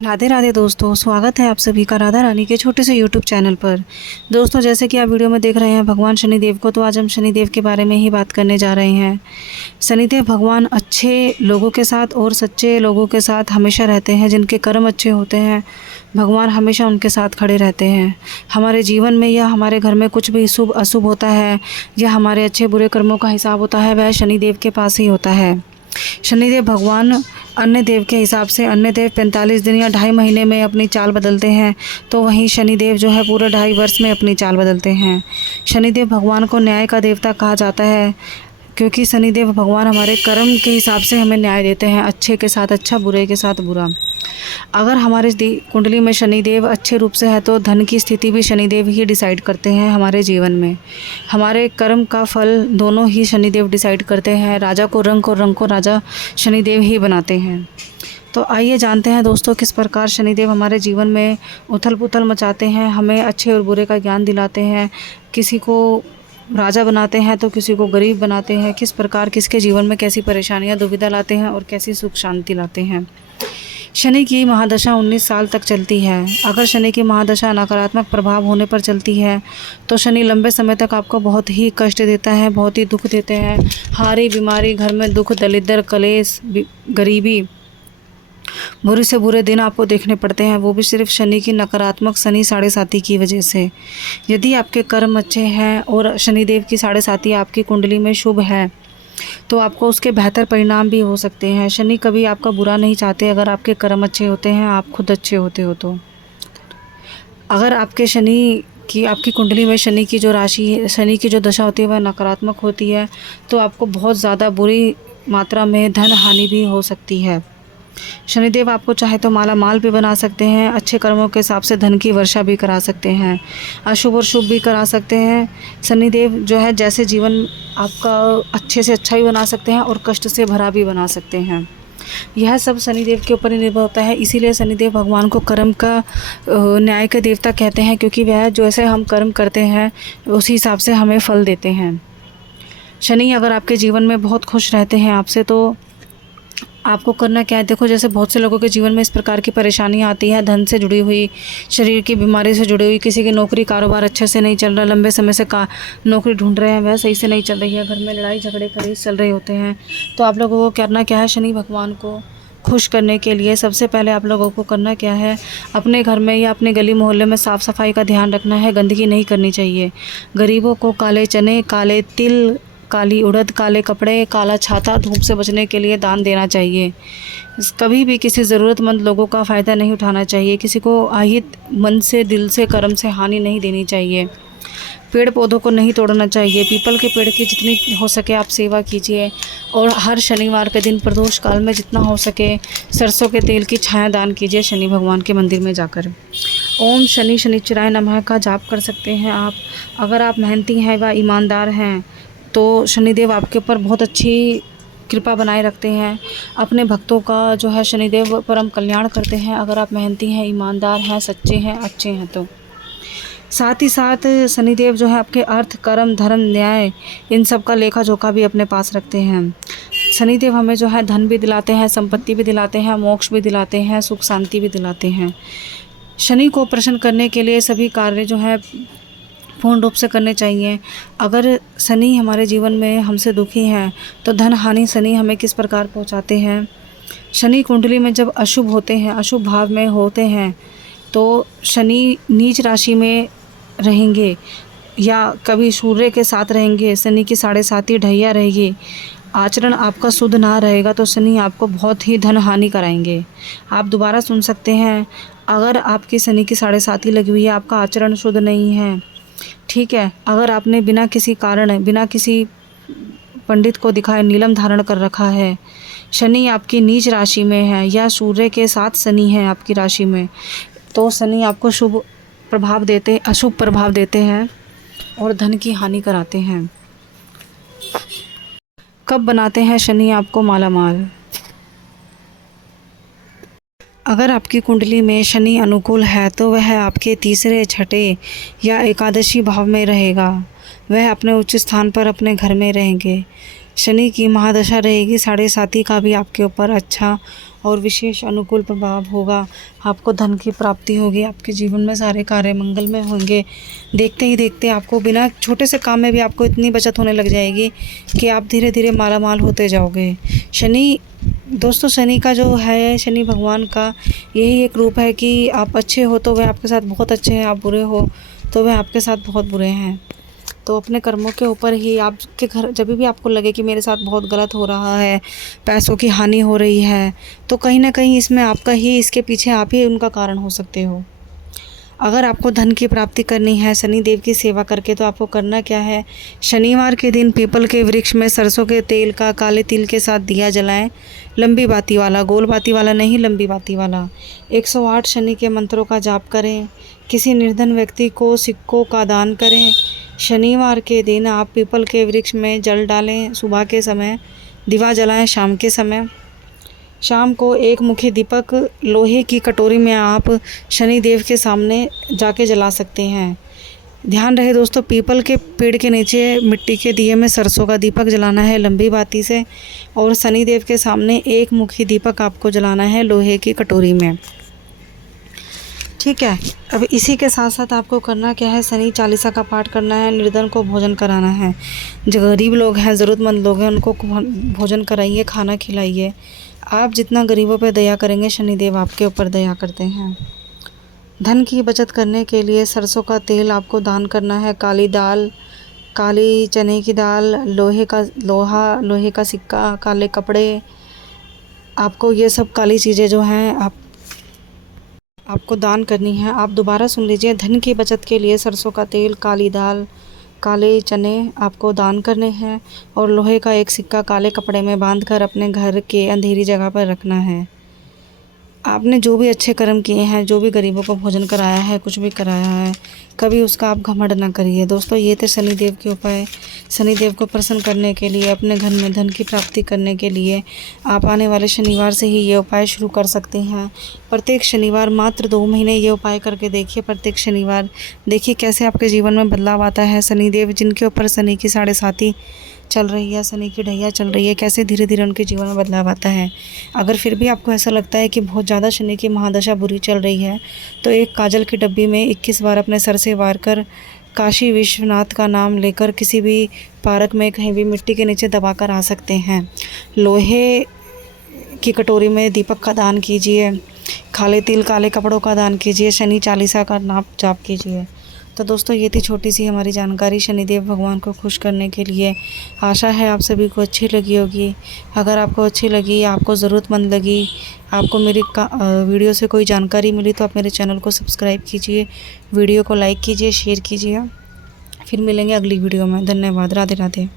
राधे राधे दोस्तों, स्वागत है आप सभी का राधा रानी के छोटे से यूट्यूब चैनल पर। दोस्तों, जैसे कि आप वीडियो में देख रहे हैं भगवान शनिदेव को, तो आज हम शनिदेव के बारे में ही बात करने जा रहे हैं। शनिदेव भगवान अच्छे लोगों के साथ और सच्चे लोगों के साथ हमेशा रहते हैं। जिनके कर्म अच्छे होते हैं, भगवान हमेशा उनके साथ खड़े रहते हैं। हमारे जीवन में या हमारे घर में कुछ भी शुभ अशुभ होता है या हमारे अच्छे बुरे कर्मों का हिसाब होता है, वह शनिदेव के पास ही होता है। शनिदेव भगवान अन्य देव के हिसाब से अन्य देव 45 दिन या 2.5 महीने में अपनी चाल बदलते हैं, तो वहीं शनिदेव जो है पूरे 2.5 वर्ष में अपनी चाल बदलते हैं। शनिदेव भगवान को न्याय का देवता कहा जाता है, क्योंकि शनिदेव भगवान हमारे कर्म के हिसाब से हमें न्याय देते हैं। अच्छे के साथ अच्छा, बुरे के साथ बुरा। अगर हमारे कुंडली में शनिदेव अच्छे रूप से है तो धन की स्थिति भी शनिदेव ही डिसाइड करते हैं। हमारे जीवन में हमारे कर्म का फल दोनों ही शनिदेव डिसाइड करते हैं। राजा को रंक और रंक को राजा शनिदेव ही बनाते हैं। तो आइए जानते हैं दोस्तों, किस प्रकार शनिदेव हमारे जीवन में उथल पुथल मचाते हैं, हमें अच्छे और बुरे का ज्ञान दिलाते हैं। किसी को राजा बनाते हैं तो किसी को गरीब बनाते हैं। किस प्रकार किसके जीवन में कैसी परेशानियां दुविधा लाते हैं और कैसी सुख शांति लाते हैं। शनि की महादशा 19 साल तक चलती है। अगर शनि की महादशा नकारात्मक प्रभाव होने पर चलती है तो शनि लंबे समय तक आपको बहुत ही कष्ट देता है, बहुत ही दुख देते हैं। हारी बीमारी, घर में दुख, दरिद्र, कलेश, गरीबी, बुरे से बुरे दिन आपको देखने पड़ते हैं, वो भी सिर्फ शनि की नकारात्मक शनि साढ़े साती की वजह से। यदि आपके कर्म अच्छे हैं और शनिदेव की साढ़े साती आपकी कुंडली में शुभ है तो आपको उसके बेहतर परिणाम भी हो सकते हैं। शनि कभी आपका बुरा नहीं चाहते अगर आपके कर्म अच्छे होते हैं, आप खुद अच्छे होते हो तो। अगर आपकी कुंडली में शनि की जो राशि है, शनि की जो दशा होती है वह नकारात्मक होती है, तो आपको बहुत ज़्यादा बुरी मात्रा में धन हानि भी हो सकती है। शनिदेव आपको चाहे तो माला माल भी बना सकते हैं, अच्छे कर्मों के हिसाब से धन की वर्षा भी करा सकते हैं, अशुभ और शुभ भी करा सकते हैं। शनिदेव जो है जैसे जीवन आपका अच्छे से अच्छा भी बना सकते हैं और कष्ट से भरा भी बना सकते हैं। यह सब शनिदेव के ऊपर ही निर्भर होता है। इसीलिए शनिदेव भगवान को कर्म का न्याय का देवता कहते हैं, क्योंकि वह जैसे हम कर्म करते हैं उसी हिसाब से हमें फल देते हैं। शनि अगर आपके जीवन में बहुत खुश रहते हैं आपसे, तो आपको करना क्या है। देखो, जैसे बहुत से लोगों के जीवन में इस प्रकार की परेशानियां आती है, धन से जुड़ी हुई, शरीर की बीमारी से जुड़ी हुई, किसी की नौकरी कारोबार अच्छे से नहीं चल रहा, लंबे समय से नौकरी ढूंढ रहे हैं, वह सही से नहीं चल रही है, घर में लड़ाई झगड़े कलेश चल रहे होते हैं। तो आप लोगों को करना क्या है, शनि भगवान को खुश करने के लिए सबसे पहले आप लोगों को करना क्या है, अपने घर में या अपने गली मोहल्ले में साफ़ सफाई का ध्यान रखना है। गंदगी नहीं करनी चाहिए। गरीबों को काले चने, काले तिल, काली उड़द, काले कपड़े, काला छाता, धूप से बचने के लिए दान देना चाहिए। कभी भी किसी ज़रूरतमंद लोगों का फ़ायदा नहीं उठाना चाहिए। किसी को अहित मन से, दिल से, कर्म से हानि नहीं देनी चाहिए। पेड़ पौधों को नहीं तोड़ना चाहिए। पीपल के पेड़ की जितनी हो सके आप सेवा कीजिए। और हर शनिवार के दिन प्रदोष काल में जितना हो सके सरसों के तेल की छाया दान कीजिए शनि भगवान के मंदिर में जाकर। ओम शनि शनिश्चराय नमः का जाप कर सकते हैं आप। अगर आप मेहनती हैं व ईमानदार हैं तो शनिदेव आपके ऊपर बहुत अच्छी कृपा बनाए रखते हैं। अपने भक्तों का जो है शनिदेव परम कल्याण करते हैं। अगर आप मेहनती हैं, ईमानदार हैं, सच्चे हैं, अच्छे हैं तो। साथ ही साथ शनिदेव जो है आपके अर्थ, कर्म, धर्म, न्याय, इन सब का लेखा जोखा भी अपने पास रखते हैं। शनिदेव हमें जो है धन भी दिलाते हैं, संपत्ति भी दिलाते हैं, मोक्ष भी दिलाते हैं, सुख शांति भी दिलाते हैं। शनि को प्रसन्न करने के लिए सभी कार्य जो है पूर्ण रूप से करने चाहिए। अगर शनि हमारे जीवन में हमसे दुखी हैं तो धन हानि शनि हमें किस प्रकार पहुंचाते हैं। शनि कुंडली में जब अशुभ होते हैं, अशुभ भाव में होते हैं, तो शनि नीच राशि में रहेंगे या कभी सूर्य के साथ रहेंगे, शनि की साढ़े साती ढैया रहेगी, आचरण आपका शुद्ध ना रहेगा तो शनि आपको बहुत ही धन हानि कराएंगे। आप दोबारा सुन सकते हैं, अगर आपकी शनि की साढ़े साती लगी हुई है, आपका आचरण शुद्ध नहीं है, ठीक है, अगर आपने बिना किसी कारण, बिना किसी पंडित को दिखाए नीलम धारण कर रखा है, शनि आपकी नीच राशि में है या सूर्य के साथ शनि है आपकी राशि में, तो शनि आपको अशुभ प्रभाव देते हैं और धन की हानि कराते हैं। कब बनाते हैं शनि आपको माला माल। अगर आपकी कुंडली में शनि अनुकूल है तो वह आपके तीसरे, छठे या एकादशी भाव में रहेगा। वह अपने उच्च स्थान पर अपने घर में रहेंगे। शनि की महादशा रहेगी, साढ़े साती का भी आपके ऊपर अच्छा और विशेष अनुकूल प्रभाव होगा। आपको धन की प्राप्ति होगी, आपके जीवन में सारे कार्य मंगल में होंगे। देखते ही देखते आपको बिना छोटे से काम में भी आपको इतनी बचत होने लग जाएगी कि आप धीरे धीरे मालामाल होते जाओगे। शनि दोस्तों, शनि का जो है, शनि भगवान का यही एक रूप है कि आप अच्छे हो तो वह आपके साथ बहुत अच्छे हैं, आप बुरे हो तो वह आपके साथ बहुत बुरे हैं। तो अपने कर्मों के ऊपर ही आपके घर, जब भी आपको लगे कि मेरे साथ बहुत गलत हो रहा है, पैसों की हानि हो रही है, तो कहीं ना कहीं इसमें आपका ही, इसके पीछे आप ही उनका कारण हो सकते हो। अगर आपको धन की प्राप्ति करनी है शनि देव की सेवा करके, तो आपको करना क्या है, शनिवार के दिन पीपल के वृक्ष में सरसों के तेल का काले तिल के साथ दिया जलाएं। लंबी बाती वाला, गोल बाती वाला नहीं, लंबी बाती वाला। 108 शनि के मंत्रों का जाप करें। किसी निर्धन व्यक्ति को सिक्कों का दान करें। शनिवार के दिन आप पीपल के वृक्ष में जल डालें। सुबह के समय दिवा जलाएं। शाम के समय, शाम को एक मुखी दीपक लोहे की कटोरी में आप शनि देव के सामने जाके जला सकते हैं। ध्यान रहे दोस्तों, पीपल के पेड़ के नीचे मिट्टी के दिए में सरसों का दीपक जलाना है लंबी बाती से, और शनि देव के सामने एक मुखी दीपक आपको जलाना है लोहे की कटोरी में। ठीक है। अब इसी के साथ साथ आपको करना क्या है, शनि चालीसा का पाठ करना है। निर्धन को भोजन कराना है। जो गरीब लोग हैं, ज़रूरतमंद लोग हैं, उनको भोजन कराइए, खाना खिलाइए। आप जितना गरीबों पे दया करेंगे, शनिदेव आपके ऊपर दया करते हैं। धन की बचत करने के लिए सरसों का तेल आपको दान करना है। काली दाल, काली चने की दाल, लोहे का सिक्का, काले कपड़े, आपको ये सब काली चीज़ें जो हैं आपको दान करनी है। आप दोबारा सुन लीजिए, धन की बचत के लिए सरसों का तेल, काली दाल, काले चने आपको दान करने हैं, और लोहे का एक सिक्का काले कपड़े में बांधकर अपने घर के अंधेरी जगह पर रखना है। आपने जो भी अच्छे कर्म किए हैं, जो भी गरीबों को भोजन कराया है, कुछ भी कराया है, कभी उसका आप घमंड ना करिए। दोस्तों, ये थे शनिदेव के उपाय। शनिदेव को प्रसन्न करने के लिए, अपने घर में धन की प्राप्ति करने के लिए आप आने वाले शनिवार से ही ये उपाय शुरू कर सकते हैं। प्रत्येक शनिवार मात्र 2 महीने ये उपाय करके देखिए। प्रत्येक शनिवार देखिए कैसे आपके जीवन में बदलाव आता है। शनिदेव जिनके ऊपर शनि की 7.5 चल रही है, शनि की ढैया चल रही है, कैसे धीरे धीरे उनके जीवन में बदलाव आता है। अगर फिर भी आपको ऐसा लगता है कि बहुत ज़्यादा शनि की महादशा बुरी चल रही है, तो एक काजल की डब्बी में 21 बार अपने सर से वार कर काशी विश्वनाथ का नाम लेकर किसी भी पार्क में कहीं भी मिट्टी के नीचे दबा कर आ सकते हैं। लोहे की कटोरी में दीपक का दान कीजिए। काले तिल, काले कपड़ों का दान कीजिए। शनि चालीसा का नाम जाप कीजिए। तो दोस्तों, ये थी छोटी सी हमारी जानकारी शनिदेव भगवान को खुश करने के लिए। आशा है आप सभी को अच्छी लगी होगी। अगर आपको अच्छी लगी, आपको ज़रूरतमंद लगी, आपको मेरी वीडियो से कोई जानकारी मिली, तो आप मेरे चैनल को सब्सक्राइब कीजिए, वीडियो को लाइक कीजिए, शेयर कीजिए। फिर मिलेंगे अगली वीडियो में। धन्यवाद। राधे राधे।